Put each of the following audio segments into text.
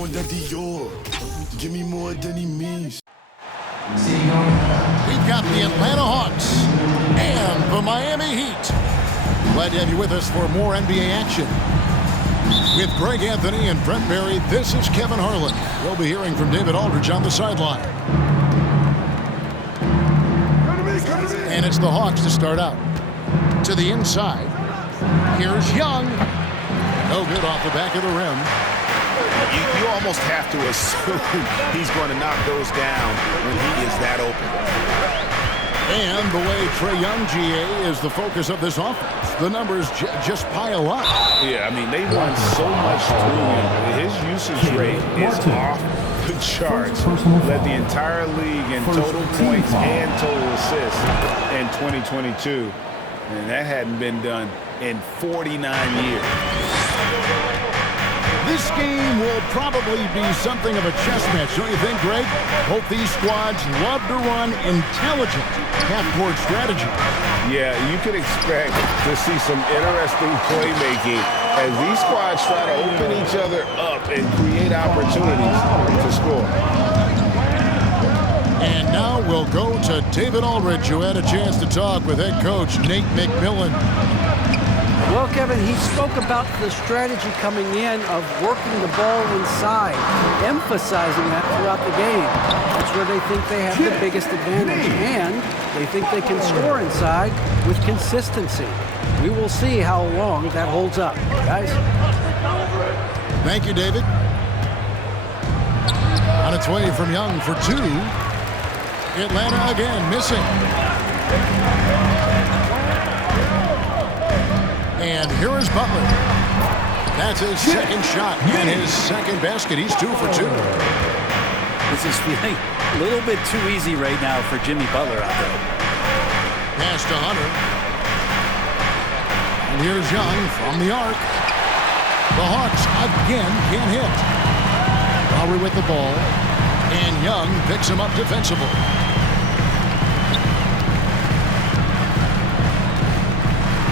more than Dior. Give me more than he means. We've got the Atlanta Hawks and the Miami Heat. Glad to have you with us for more NBA action. With Greg Anthony and Brent Barry, this is Kevin Harlan. We'll be hearing from David Aldridge on the sideline. And it's the Hawks to start out. To the inside. Here's Young. No good off the back of the rim. You almost have to assume he's going to knock those down when he is that open. And the way Trae Young, GA, is the focus of this offense. The numbers just pile up. Yeah, I mean, they run so much through him. His usage rate is off the charts. Led the entire league in total points and total assists in 2022. And that hadn't been done in 49 years. This game will probably be something of a chess match, don't you think, Greg? Both these squads love to run intelligent half-court strategy. Yeah, you could expect to see some interesting playmaking as these squads try to open each other up and create opportunities to score. And now we'll go to David Aldridge, who had a chance to talk with head coach Nate McMillan. Well, Kevin, he spoke about the strategy coming in of working the ball inside, emphasizing that throughout the game. That's where they think they have the biggest advantage, and they think they can score inside with consistency. We will see how long that holds up, guys. Thank you, David. On its way from Young for two. Atlanta again missing. And here is Butler. That's his second shot and his second basket. He's 2 for 2. This is feeling a little bit too easy right now for Jimmy Butler out there. Pass to Hunter. And here's Young from the arc. The Hawks again can't hit. Lowry with the ball. And Young picks him up defensively.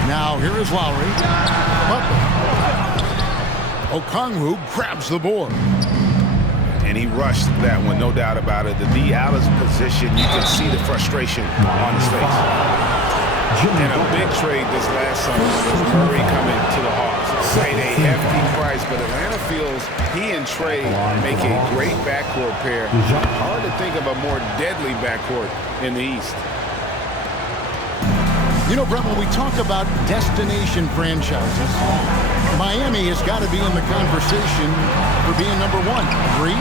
Now here is Lowry. Okongwu grabs the board. And he rushed that one, no doubt about it. The D out of position, you can see the frustration on his face. And a big trade this last summer was Murray coming to the Hawks. Paid a hefty price, but Atlanta feels he and Trae make a great backcourt pair. Hard to think of a more deadly backcourt in the East. You know, Brett, when we talk about destination franchises, Miami has got to be in the conversation for being number one. Agree?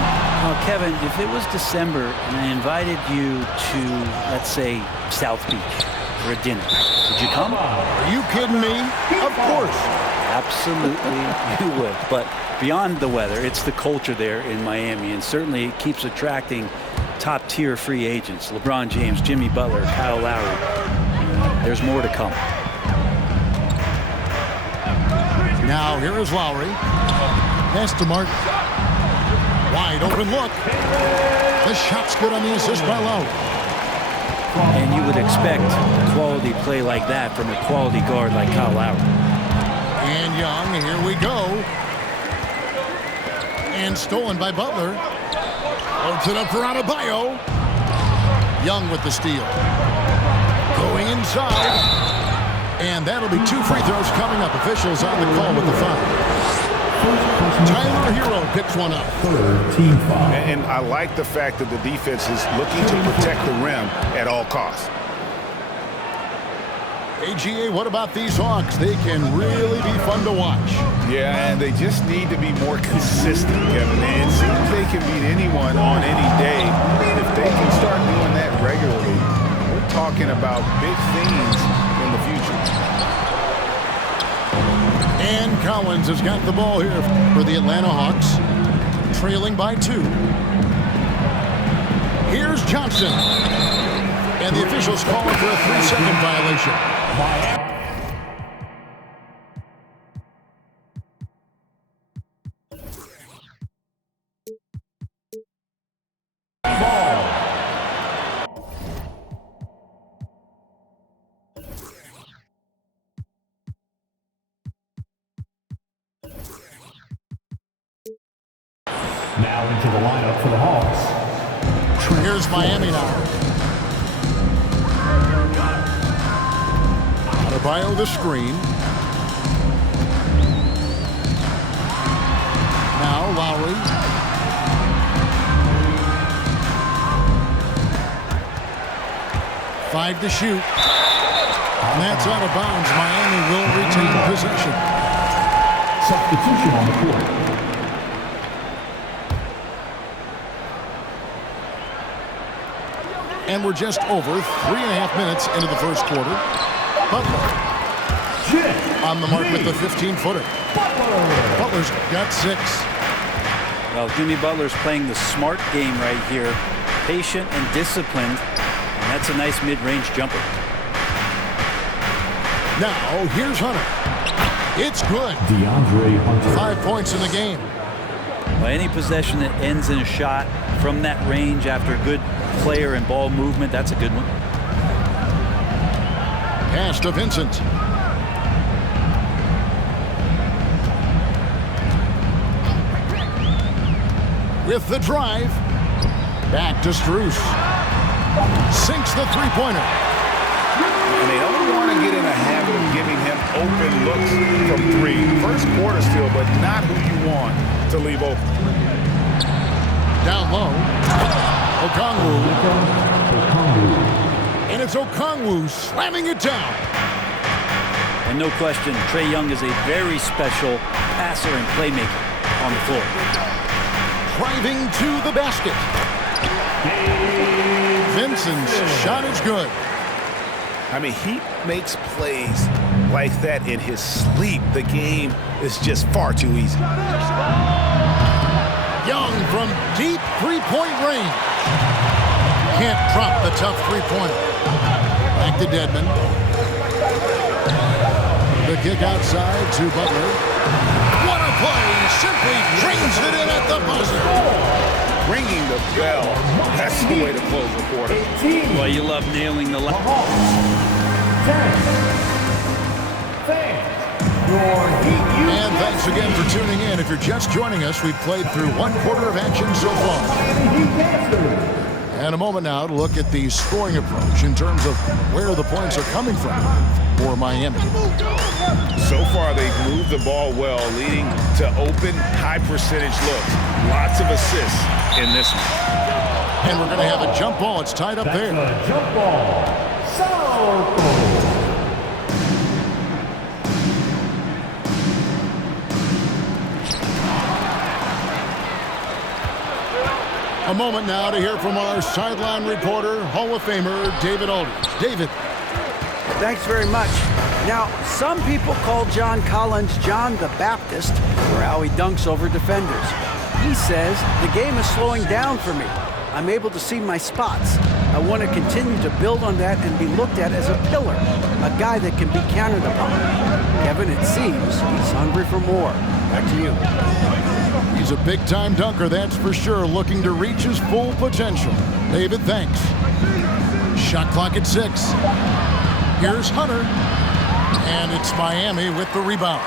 Kevin, if it was December and I invited you to, let's say, South Beach for a dinner, would you come? Are you kidding me? Of course. Absolutely, you would. But beyond the weather, it's the culture there in Miami, and certainly it keeps attracting top-tier free agents. LeBron James, Jimmy Butler, Kyle Lowry. There's more to come. Now here is Lowry. Pass to Martin. Wide open look. The shot's good on the assist by Lowry. And you would expect quality play like that from a quality guard like Kyle Lowry. And Young, here we go. And stolen by Butler. Holds it up for Adebayo. Young with the steal. Going inside. And that'll be 2 free throws coming up. Officials on the call with the foul. Tyler Hero picks one up. Team foul. And I like the fact that the defense is looking to protect the rim at all costs. AGA, what about these Hawks? They can really be fun to watch. Yeah, and they just need to be more consistent, Kevin. It seems they can beat anyone on any day. If they can start doing that regularly, we're talking about big things in the future. And Collins has got the ball here for the Atlanta Hawks, trailing by 2. Here's Johnson. And the officials calling for a 3-second violation. Now into the lineup for the Hawks. Here's Miami now. Adebayo the screen. Now Lowry. Five to shoot. And that's out of bounds. Miami will retain possession. Substitution on the court. And we're just over 3.5 minutes into the first quarter. Butler on the mark with the 15-footer. Butler's got 6. Well, Jimmy Butler's playing the smart game right here. Patient and disciplined. And that's a nice mid-range jumper. Now, here's Hunter. It's good. DeAndre Hunter. 5 points in the game. Well, any possession that ends in a shot from that range after a good player and ball movement, that's a good one. Pass to Vincent. With the drive. Back to Strus. Sinks the three-pointer. And they don't want to get in a habit of giving him open looks from 3. First quarter still, but not who you want to leave open. Down low. Okongwu. And it's Okongwu slamming it down. And no question, Trae Young is a very special passer and playmaker on the floor. Driving to the basket. Vincent's shot is good. I mean, he makes plays like that in his sleep. The game is just far too easy. Young from deep three-point range. Can't drop the tough three-pointer. Back to Dedmon. The kick outside to Butler. What a play! Simply drains it in at the buzzer. Ringing the bell. That's the way to close the quarter. Well, you love nailing the And thanks again for tuning in. If you're just joining us, we've played through 1 quarter of action so far. And a moment now to look at the scoring approach in terms of where the points are coming from for Miami. So far, they've moved the ball well, leading to open, high-percentage looks. Lots of assists in this one. And we're going to have a jump ball. It's tied up there. A jump ball. A moment now to hear from our sideline reporter, Hall of Famer David Aldridge. David. Thanks very much. Now, some people call John Collins John the Baptist for how he dunks over defenders. He says, the game is slowing down for me. I'm able to see my spots. I want to continue to build on that and be looked at as a pillar, a guy that can be counted upon. Kevin, it seems he's hungry for more. Back to you. He's a big-time dunker, that's for sure, looking to reach his full potential. David, thanks. Shot clock at 6. Here's Hunter. And it's Miami with the rebound.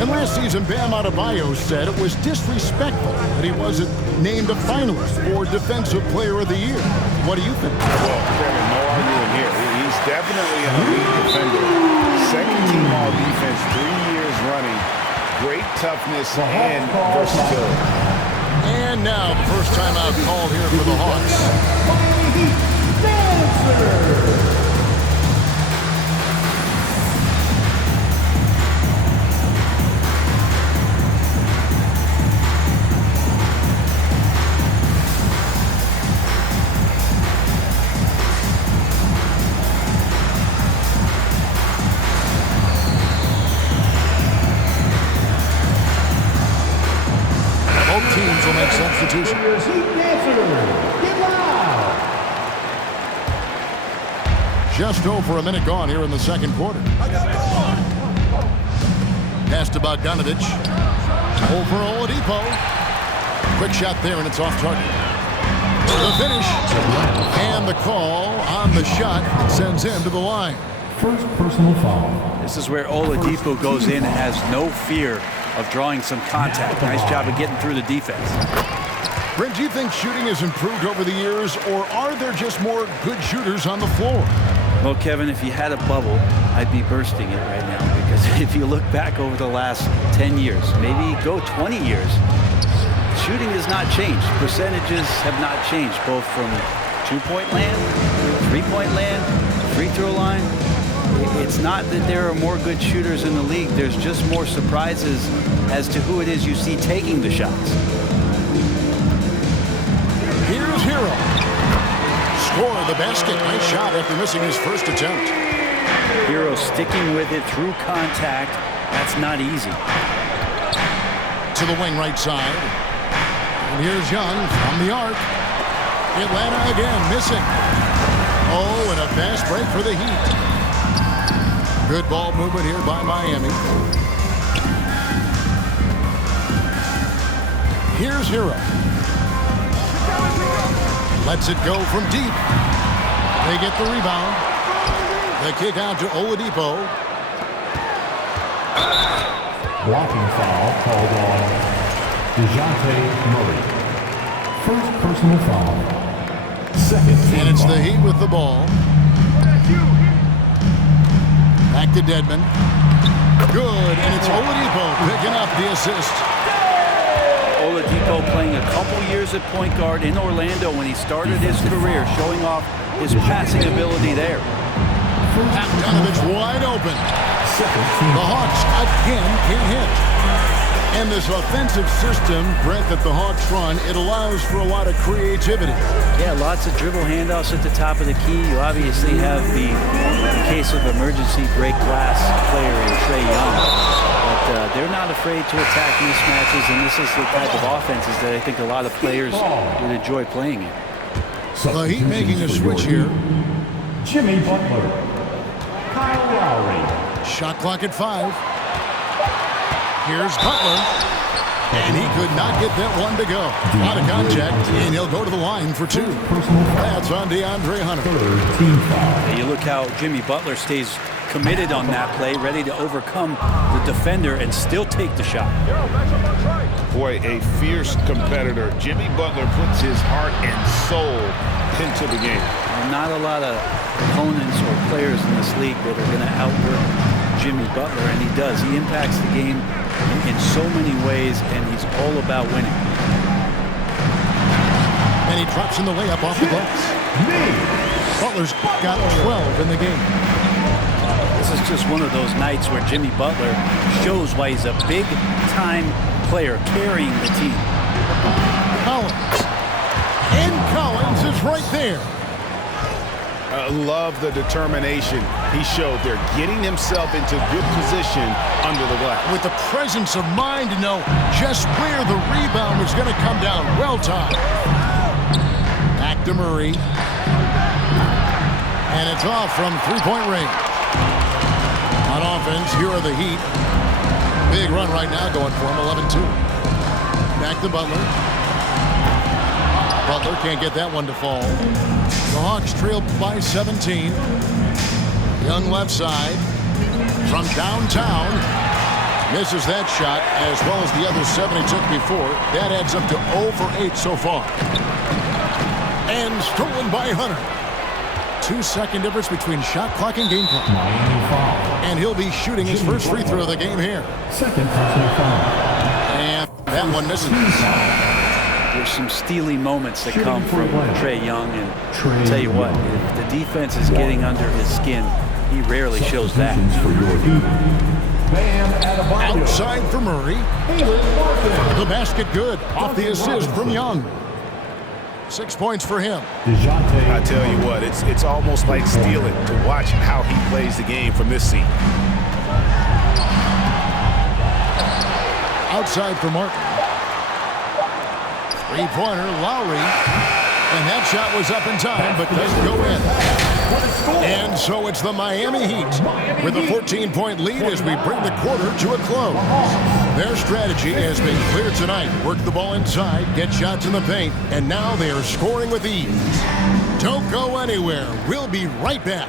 And last season, Bam Adebayo said it was disrespectful that he wasn't named a finalist for Defensive Player of the Year. What do you think? Well, Kevin, no arguing here. He's definitely an elite defender. Second team all defense, 3 years running. Great toughness and versatility. And now the first timeout called here for the Hawks. Both teams will make substitutions. Just over a minute gone here in the second quarter. Pass to Bogdanovic. Over Oladipo. Quick shot there, and it's off target. The finish. And the call on the shot sends him to the line. First personal foul. This is where Oladipo goes in and has no fear of drawing some contact. Nice job of getting through the defense. Brent, do you think shooting has improved over the years, or are there just more good shooters on the floor? Well, Kevin, if you had a bubble, I'd be bursting it right now, because if you look back over the last 10 years, maybe go 20 years, shooting has not changed. Percentages have not changed, both from two-point land, three-point land, free throw line. It's not that there are more good shooters in the league. There's just more surprises as to who it is you see taking the shots. Here's Hero. Score the basket. Nice shot after missing his first attempt. Hero sticking with it through contact. That's not easy. To the wing right side. And here's Young from the arc. Atlanta again missing. Oh, and a fast break for the Heat. Good ball movement here by Miami. Here's Hero. Lets it go from deep. They get the rebound. The kick out to Oladipo. Blocking foul called on DeJounte Murray. First personal foul. Second team And it's foul. the Heat with the ball. Back to Dedmon. Good, and it's Oladipo picking up the assist. Oladipo playing a couple years at point guard in Orlando when he started his career, showing off his passing ability there. Bogdanovich wide open. Second team The Hawks again can't hit. And this offensive system, Brent, that the Hawks run, it allows for a lot of creativity. Yeah, lots of dribble handoffs at the top of the key. You obviously have the case of emergency break glass player in Trae Young. But they're not afraid to attack mismatches, and this is the type of offenses that I think a lot of players would enjoy playing in. The Heat making a switch here. Jimmy Butler. Kyle Lowry. Shot clock at 5. Here's Butler. And he could not get that one to go. Out of contact, and he'll go to the line for 2. That's on DeAndre Hunter. Third team foul. And you look how Jimmy Butler stays committed on that play, ready to overcome the defender and still take the shot. Boy, a fierce competitor. Jimmy Butler puts his heart and soul into the game. Not a lot of opponents or players in this league that are going to outwork Jimmy Butler, and he does. He impacts the game in so many ways, and he's all about winning. And he drops in the layup off the glass. Butler's got 12 in the game. This is just one of those nights where Jimmy Butler shows why he's a big-time player carrying the team. Collins. And Collins is right there. I love the determination he showed there, getting himself into good position under the glass. With the presence of mind to know just where the rebound was going to come down. Well timed. Back to Murray. And it's off from three-point range. On offense, here are the Heat. Big run right now going for him, 11-2. Back to Butler. Butler can't get that one to fall. The Hawks trail by 17. Young left side. From downtown. Misses that shot as well as the other 7 he took before. That adds up to 0 for 8 so far. And stolen by Hunter. 2-second difference between shot clock and game clock. Miami foul. And he'll be shooting his first free throw of the game here. Second personal foul. And that one misses. There's some steely moments that come from Trae Young, and I'll tell you what, if the defense is getting under his skin, he rarely shows that. For your Heat. Bam Adebayo. Outside for Murray. The basket good. Off the assist from Young. 6 points for him. DeJounte. I tell you what, it's almost like stealing to watch how he plays the game from this seat. Outside for Martin. Three-pointer, Lowry. And that shot was up in time, but doesn't go in. And so it's the Miami Heat with a 14-point lead as we bring the quarter to a close. Their strategy has been clear tonight. Work the ball inside, get shots in the paint, and now they are scoring with ease. Don't go anywhere. We'll be right back.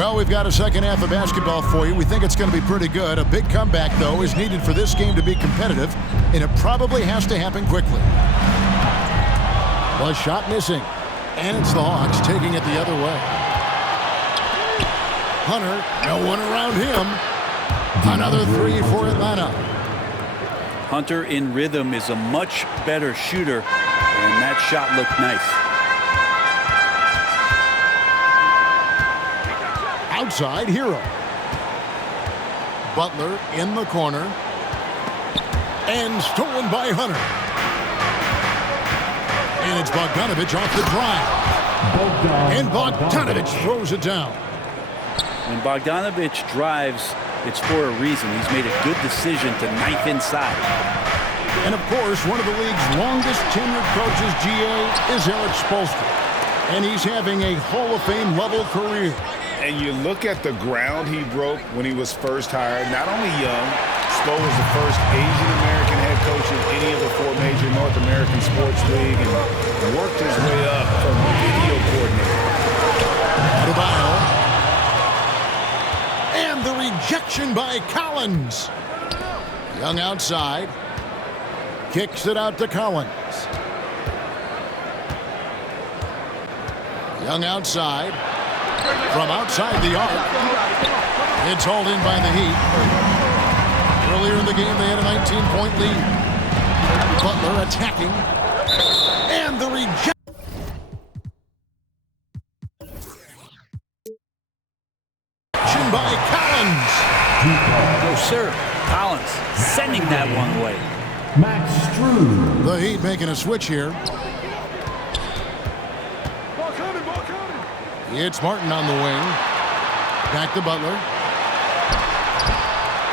Well, we've got a second half of basketball for you. We think it's going to be pretty good. A big comeback, though, is needed for this game to be competitive, and it probably has to happen quickly. The shot missing, and it's the Hawks taking it the other way. Hunter, no one around him. Another three for Atlanta. Hunter in rhythm is a much better shooter, and that shot looked nice. Outside, Hero. Butler in the corner. And stolen by Hunter. And it's Bogdanovic off the drive. And Bogdanovic throws it down. When Bogdanovic drives, it's for a reason. He's made a good decision to knife inside. And, of course, one of the league's longest tenured coaches, GA, is Eric Spoelstra. And he's having a Hall of Fame level career. And you look at the ground he broke when he was first hired. Not only young, Spo was the first Asian-American head coach in any of the 4 major North American sports leagues and worked his way up from video coordinator. Adebayo. And the rejection by Collins. Young outside. Kicks it out to Collins. Young outside. From outside the arc. It's hauled in by the Heat. Earlier in the game, they had a 19-point lead. Butler attacking. And the rejection by Collins. Oh, sir. Collins sending that one way. Max Strus. The Heat making a switch here. It's Martin on the wing. Back to Butler.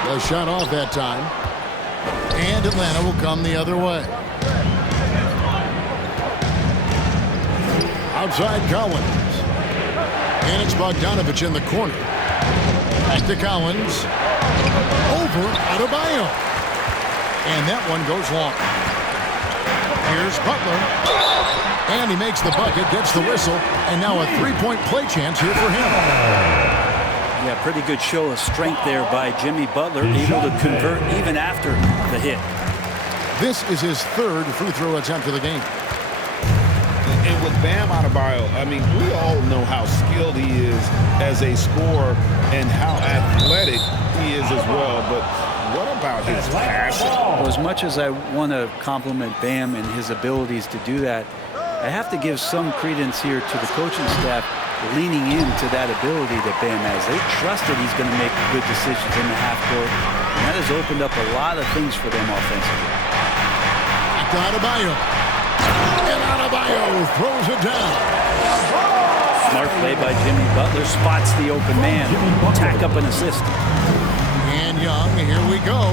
The shot off that time. And Atlanta will come the other way. Outside Collins. And it's Bogdanovic in the corner. Back to Collins. Over Adebayo. And that one goes long. Here's Butler. And he makes the bucket, gets the whistle, and now a three-point play chance here for him. Yeah, pretty good show of strength there by Jimmy Butler, able to convert even after the hit. This is his 3rd free throw attempt of the game. And with Bam Adebayo, I mean, we all know how skilled he is as a scorer and how athletic he is as well. But what about his passing? Well, as much as I want to compliment Bam and his abilities to do that, I have to give some credence here to the coaching staff leaning into that ability that Bam has. They trust that he's going to make good decisions in the half court, and that has opened up a lot of things for them offensively. Back to Adebayo. And Adebayo throws it down. Smart play by Jimmy Butler, spots the open man, tack up an assist. And Young, here we go.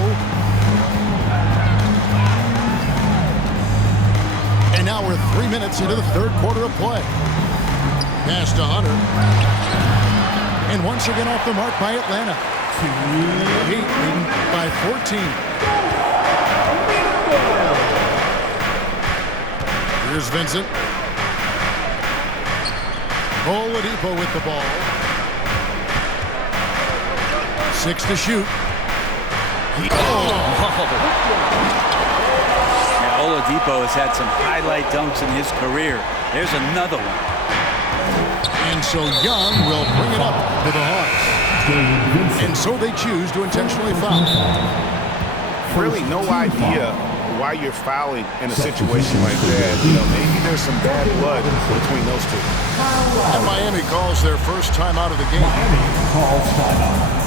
And now we're 3 minutes into the 3rd quarter of play. Pass to Hunter. And once again off the mark by Atlanta. Heat leading by 14. Here's Vincent. Oladipo with the ball. 6 to shoot. Yeah, Oladipo has had some highlight dunks in his career. There's another one. And so Young will bring it up to the Hawks. And so they choose to intentionally foul. Really no idea why you're fouling in a situation like that. You know, maybe there's some bad blood between those two. And Miami calls their first time out of the game. Miami calls timeout.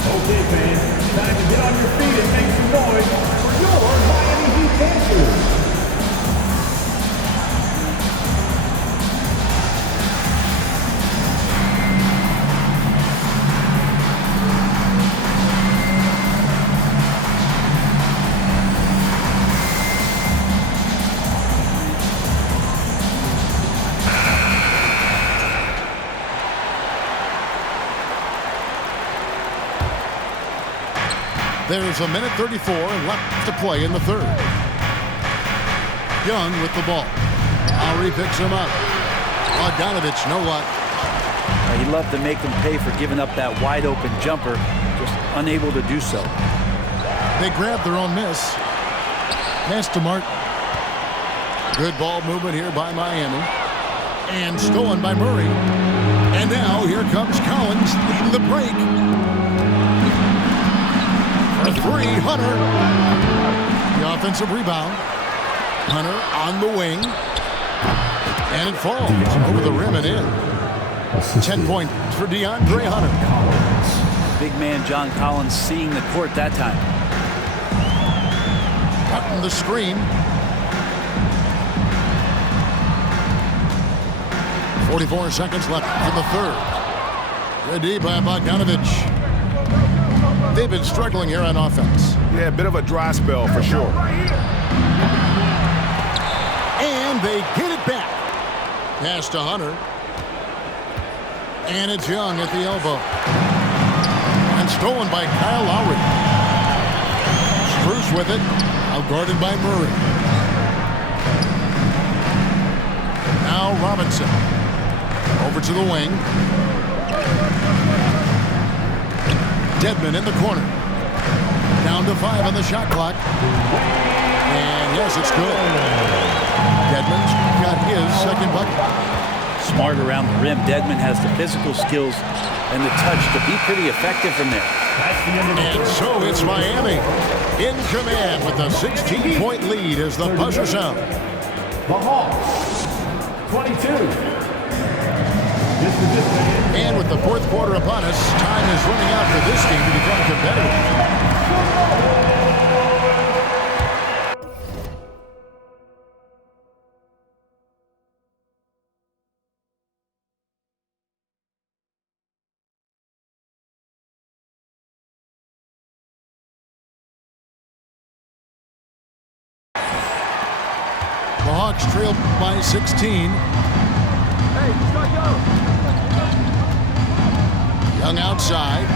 Okay, fans, time to get on your feet and make some noise for your Miami Heat Panthers. There's a minute 34 left to play in the 3rd. Young with the ball. Lowry picks him up. Bogdanovic, no luck. He loved to make them pay for giving up that wide open jumper, just unable to do so. They grabbed their own miss. Pass to Martin. Good ball movement here by Miami. And stolen by Murray. And now here comes Collins leading the break. For three, Hunter. The offensive rebound. Hunter on the wing. And it falls over the rim and in. 10 points for DeAndre Hunter. Big man John Collins seeing the court that time. Cutting the screen. 44 seconds left in the third. Good D by Bogdanovich. They've been struggling here on offense. Yeah, a bit of a dry spell for sure. And they get it back. Pass to Hunter. And it's Young at the elbow. And stolen by Kyle Lowry. Strus with it. Outguarded by Murray. Now Robinson. Over to the wing. Dedmon in the corner. Down to 5 on the shot clock. And yes, it's good. Dedmon's got his second bucket. Smart around the rim. Dedmon has the physical skills and the touch to be pretty effective from there. And so it's Miami in command with a 16-point lead as the buzzer sounds. The Hawks, 22. And with the fourth quarter upon us, time is running out for this game to become competitive. The Hawks trail by 16. Young outside.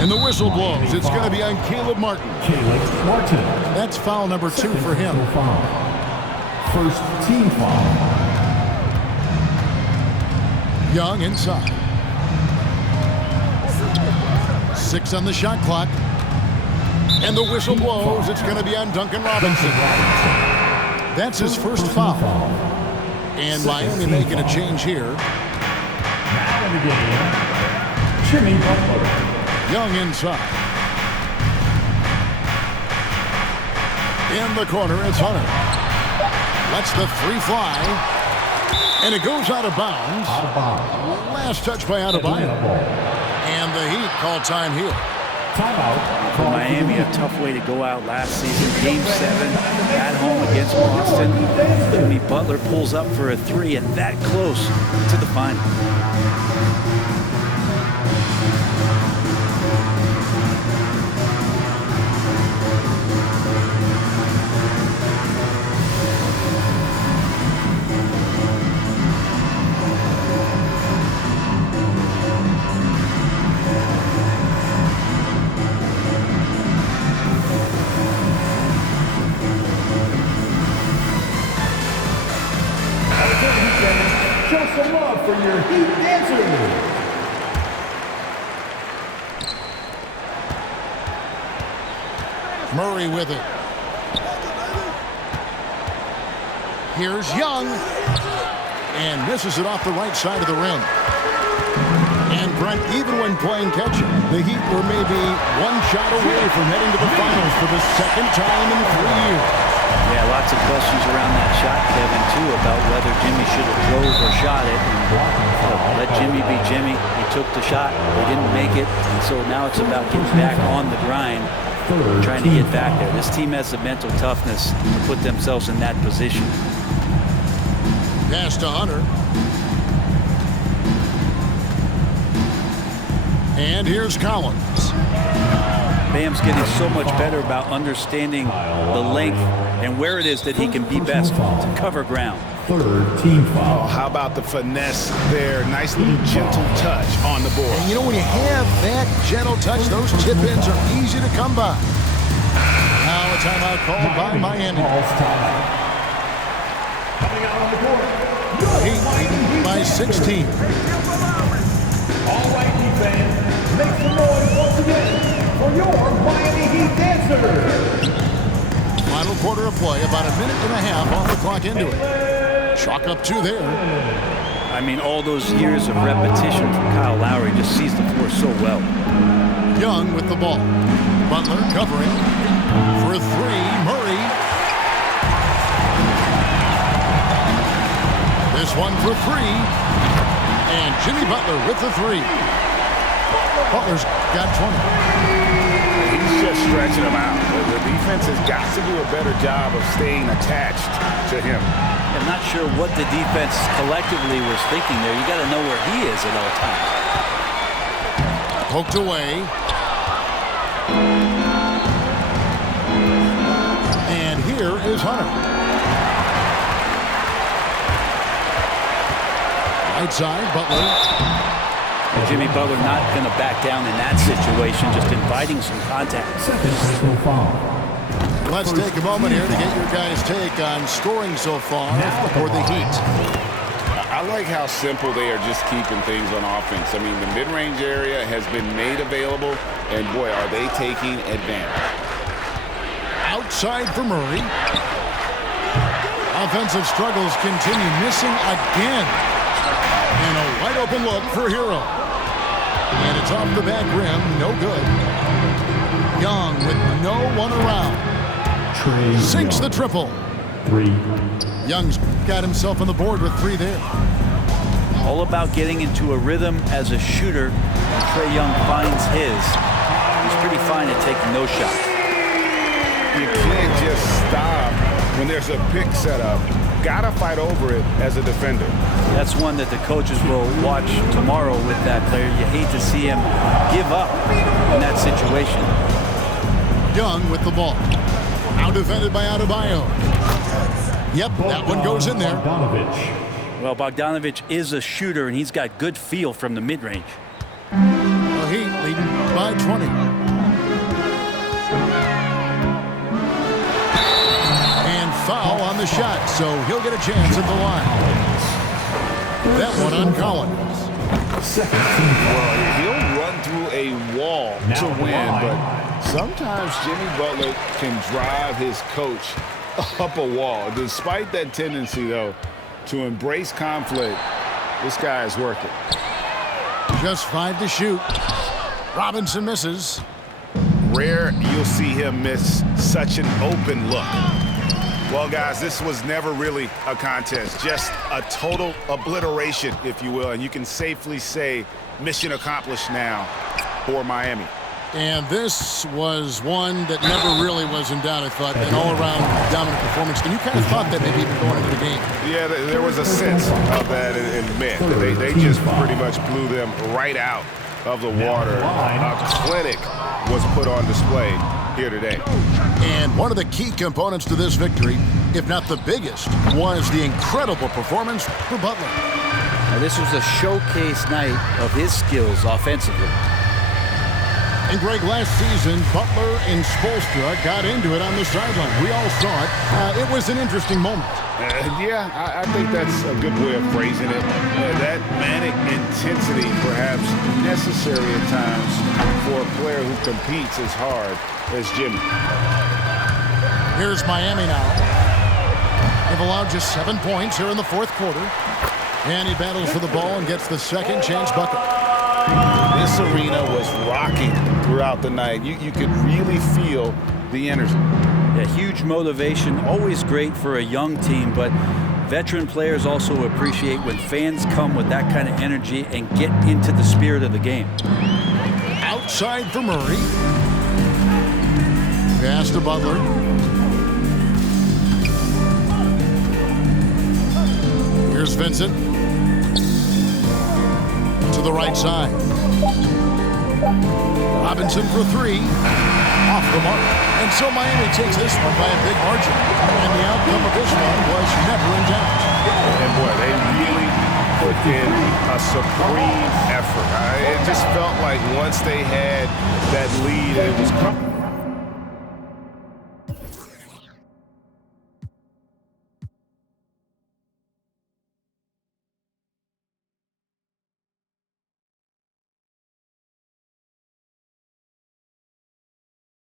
And the whistle blows. It's going to be on Caleb Martin. Caleb Martin. That's foul number 2 for him. First team foul. Young inside. 6 on the shot clock. And the whistle blows. It's going to be on Duncan Robinson. That's his first foul. And Miami making a change here. Now in the game, Jimmy Butler. Young inside. In the corner, it's Hunter. Lets the three fly. And it goes out of bounds. Last touch by Adebayo. And the Heat call time here. Timeout. For Miami, a tough way to go out last season. Game 7 at home against Boston. Jimmy Butler pulls up for a 3 and that close to the final. Show some love for your Heat dancers. Murray with it. Here's Young. And misses it off the right side of the rim. And Brent, even when playing catch-up, the Heat were maybe one shot away from heading to the finals for the second time in 3 years. Yeah, lots of questions around that shot, Kevin, too, about whether Jimmy should have drove or shot it. And let Jimmy be Jimmy. He took the shot. They didn't make it. And so now it's about getting back on the grind, trying to get back there. This team has the mental toughness to put themselves in that position. Pass to Hunter. And here's Collins. Bam's getting so much better about understanding the length and where it is that he can be best to cover ground. Third team foul. Oh, how about the finesse there? Nice little gentle touch on the board. And you know, when you have that gentle touch, those tip-ins are easy to come by. Now a timeout called by Miami. Calls timeout. Coming out on the court, Heat leading by 16. All right, Heat fans, make some noise once again for your Miami Heat dancers. Final quarter of play, about a minute and a half off the clock into it. Chalk up 2 there. I mean, all those years of repetition from Kyle Lowry just sees the floor so well. Young with the ball. Butler covering for 3. Murray. This one for 3. And Jimmy Butler with the 3. Butler's got 20. He's just stretching him out. The defense has got to do a better job of staying attached to him. I'm not sure what the defense collectively was thinking there. You got to know where he is at all times. Poked away. And here is Hunter. Right side, Butler. And Jimmy Butler not going to back down in that situation, just inviting some contact. Let's take a moment here to get your guys' take on scoring so far for the Heat. I like how simple they are just keeping things on offense. I mean, the mid-range area has been made available, and boy, are they taking advantage. Outside for Murray. Offensive struggles continue, missing again. And a wide open look for Hero. And it's off the back rim, no good. Young with no one around. Sinks the triple. 3. Young's got himself on the board with 3 there. All about getting into a rhythm as a shooter. Trae Young finds his. He's pretty fine at taking those shots. You can't just stop when there's a pick set up. Gotta fight over it as a defender. That's one that the coaches will watch tomorrow with that player. You hate to see him give up in that situation. Young with the ball. Out defended by Adebayo. Yep, that one goes in there. Well, Bogdanović is a shooter, and he's got good feel from the mid-range. The Heat leading by 20. And foul on the shot, so he'll get a chance at the line. That one on Collins. Well, he'll run through a wall to win, but sometimes Jimmy Butler can drive his coach up a wall. Despite that tendency, though, to embrace conflict, this guy is working. Just 5 to shoot. Robinson misses. Rare you'll see him miss such an open look. Well, guys, this was never really a contest, just a total obliteration, if you will, and you can safely say mission accomplished now for Miami. And this was one that never really was in doubt, I thought, an all-around dominant performance. And you kind of thought that maybe even going into the game. Yeah, there was a sense of that in men. They just pretty much blew them right out of the water. A clinic was put on display here today. And one of the key components to this victory, if not the biggest, was the incredible performance for Butler. Now, this was a showcase night of his skills offensively. And Greg, last season, Butler and Spoelstra got into it on the sideline. We all saw it. It was an interesting moment. Yeah, I think that's a good way of phrasing it. That manic intensity perhaps necessary at times for a player who competes as hard as Jimmy. Here's Miami now. They've allowed just 7 points here in the fourth quarter. And he battles for the ball and gets the second chance bucket. This arena was rocking throughout the night. You could really feel the energy. Yeah, huge motivation, always great for a young team, but veteran players also appreciate when fans come with that kind of energy and get into the spirit of the game. Outside for Murray. Pass to Butler. Here's Vincent. To the right side. Robinson for 3. Off the mark. And so Miami takes this one by a big margin. And the outcome of this one was never in doubt. And boy, they really put in a supreme effort. It just felt like once they had that lead, it was coming.